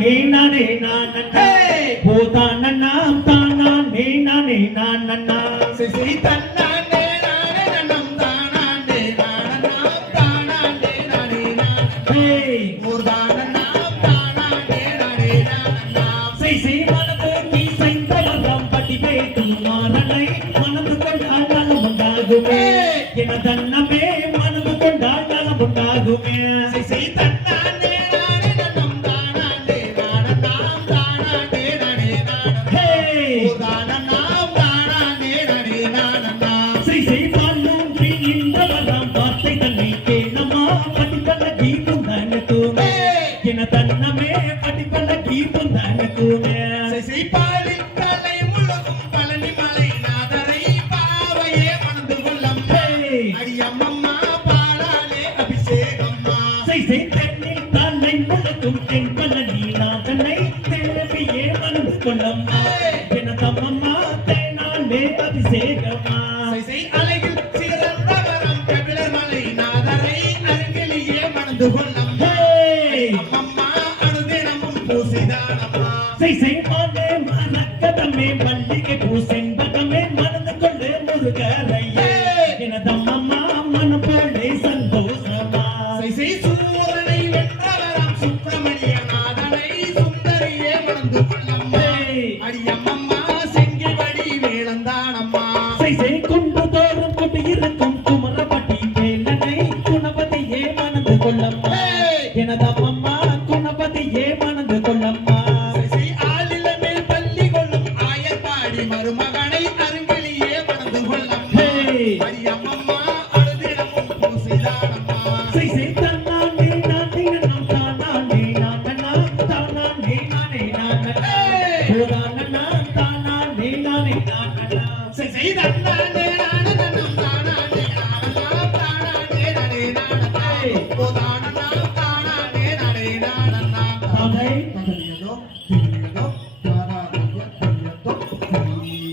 நீ நானே நான் நன்னா போதான் நன்னாம் தானா நீ நானே நான் நன்னா சிசி தன்னானே நானே நன்னம் தானானே நானன்னாம் தானானே நானே நானே போதான் நன்னாம் தானானே நானே நானன்னாம் சிசி மனது நீ சைந்தவரம் பட்டி பேட்டும் மாறனை மனது கொண்டால் நலம் உண்டாகுமே என தன்னமே மனது கொண்டால் நலம் உண்டாகுமே சிசி தன்னானே நானே நன்னம் தானானே நானன்னாம் தானானே நானே நானே போதான் நன்னாம் தானானே நானே நானன்னாம் சிசி பாலும் நீ இந்தவரம் வார்த்தை தன்னை கேனமா பட்டிப்பல்ல கீதும் தனக்குமே என தன்னமே பட்டிப்பல்ல கீதும் தனக்குமே சிசி பாலில் தலை முழுகும் பழனி மலை நாதரை பாவையே மணந்து கொள்ளம் அடியம்மம்மா பாடாலே அபிஷேகம்மா சிசி தென்னில் தன்னை முழுக்கும் தென்பல நீநாதனை தேவியே மனது கொள்ளம்மா என தம்மம்மா தேனாலே அபிஷேகமா சிசி அலையில் சிறந்தவரம் கபிலர் மலை நாதரை அருகிலேயே மணந்து கொள்ளம் அம்மம்மா அனுதினமும் பூசிதானம்மா சிசி மாலே மனக்கதமே மல்லிகை பூசென்பதமே மனது கொண்டு முருகரையே என தம்மம்மா மனம் போலே சந்தோஷமா சிசி சூரனை வென்றவரம் சுப்பிரமணிய நாதனை சுந்தரியே மணந்து கொள்ளம் அடியம்மம்மா செங்கிவடி வேளந்தானம்மா சிசி குண்டு தோறும் கொண்டு இருக்கும் குமரப்பட்டி வேலனை குணபதியே மனது கொள்ளம்மா என தம்மம்மா குணபதியே மனது கொள்ளம்மா சிசி ஆலில மேல் பள்ளி கொள்ளும் ஆயர்பாடி மருமகனை அருங்கிலேயே மணந்து கொள்ளம் அடியம்மம்மா அனுதினமும் பூசிதானம்மா சிசி தன்னானே நானே நன்னம் தானானே நானன்னா தானானே நானே நானன்னா போதானன்னா தானானே நானே நானன்னா சிசி தன்னானே நானே நன்னம் தானானே நானன்னாம் தானானே நானே நானன்னாம் போதானன்னாம் தானானே நானே நானன்னாம் தானே தகலியதோ